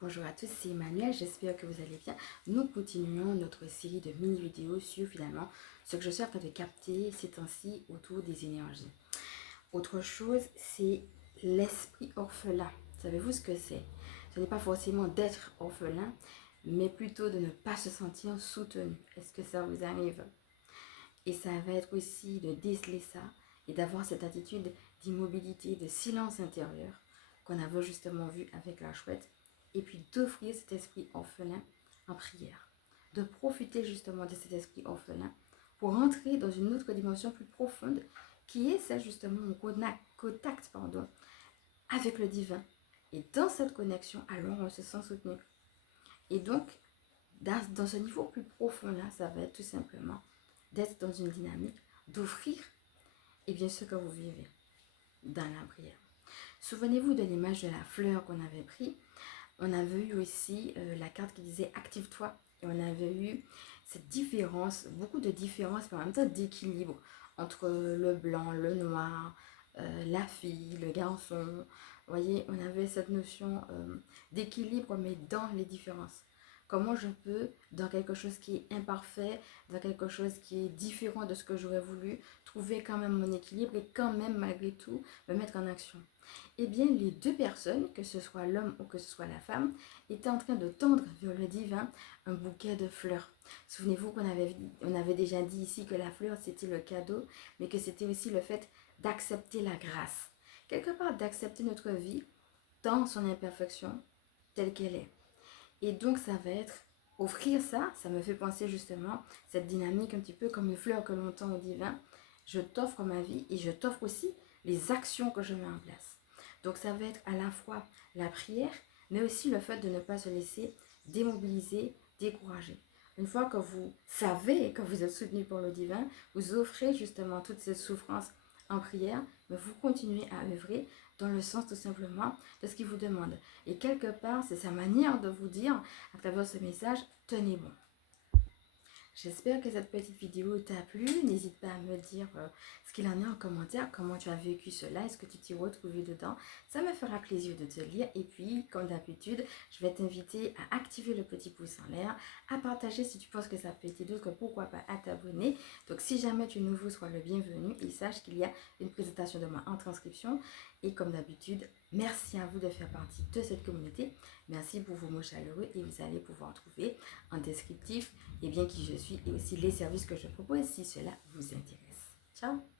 Bonjour à tous, c'est Emmanuel, j'espère que vous allez bien. Nous continuons notre série de mini-vidéos sur finalement ce que je suis en train de capter ces temps-ci autour des énergies. Autre chose, c'est l'esprit orphelin. Savez-vous ce que c'est? Ce n'est pas forcément d'être orphelin, mais plutôt de ne pas se sentir soutenu. Est-ce que ça vous arrive? Et ça va être aussi de déceler ça et d'avoir cette attitude d'immobilité, de silence intérieur qu'on avait justement vu avec la chouette. Et puis d'offrir cet esprit orphelin en prière. De profiter justement de cet esprit orphelin pour entrer dans une autre dimension plus profonde qui est celle justement au contact avec le divin. Et dans cette connexion, alors on se sent soutenu. Et donc, dans ce niveau plus profond là, ça va être tout simplement d'être dans une dynamique, d'offrir et bien ce que vous vivez dans la prière. Souvenez-vous de l'image de la fleur qu'on avait prise. On avait eu aussi la carte qui disait active-toi. Et on avait eu cette différence, beaucoup de différences, mais en même temps d'équilibre entre le blanc, le noir, la fille, le garçon. Vous voyez, on avait cette notion d'équilibre, mais dans les différences. Comment je peux, dans quelque chose qui est imparfait, dans quelque chose qui est différent de ce que j'aurais voulu, trouver quand même mon équilibre et quand même, malgré tout, me mettre en action. Eh bien, les deux personnes, que ce soit l'homme ou que ce soit la femme, étaient en train de tendre vers le divin un bouquet de fleurs. Souvenez-vous qu'on avait déjà dit ici que la fleur, c'était le cadeau, mais que c'était aussi le fait d'accepter la grâce. Quelque part, d'accepter notre vie dans son imperfection, telle qu'elle est. Et donc, ça va être offrir ça. Ça me fait penser justement cette dynamique un petit peu comme une fleur que l'on tend au divin. Je t'offre ma vie et je t'offre aussi les actions que je mets en place. Donc, ça va être à la fois la prière, mais aussi le fait de ne pas se laisser démobiliser, décourager. Une fois que vous savez que vous êtes soutenu par le divin, vous offrez justement toutes ces souffrances en prière, mais vous continuez à œuvrer dans le sens tout simplement de ce qu'il vous demande. Et quelque part, c'est sa manière de vous dire à travers ce message, tenez bon. J'espère que cette petite vidéo t'a plu. N'hésite pas à me dire ce qu'il en est en commentaire, comment tu as vécu cela, est-ce que tu t'y retrouvé dedans. Ça me fera plaisir de te lire. Et puis, comme d'habitude, je vais t'inviter à activer le petit pouce en l'air, à partager si tu penses que ça peut aider d'autres, pourquoi pas à t'abonner. Donc, si jamais tu es nouveau, sois le bienvenu et sache qu'il y a une présentation de moi en transcription. Et comme d'habitude, merci à vous de faire partie de cette communauté. Merci pour vos mots chaleureux et vous allez pouvoir trouver en descriptif qui je suis et aussi les services que je propose si cela vous intéresse. Ciao!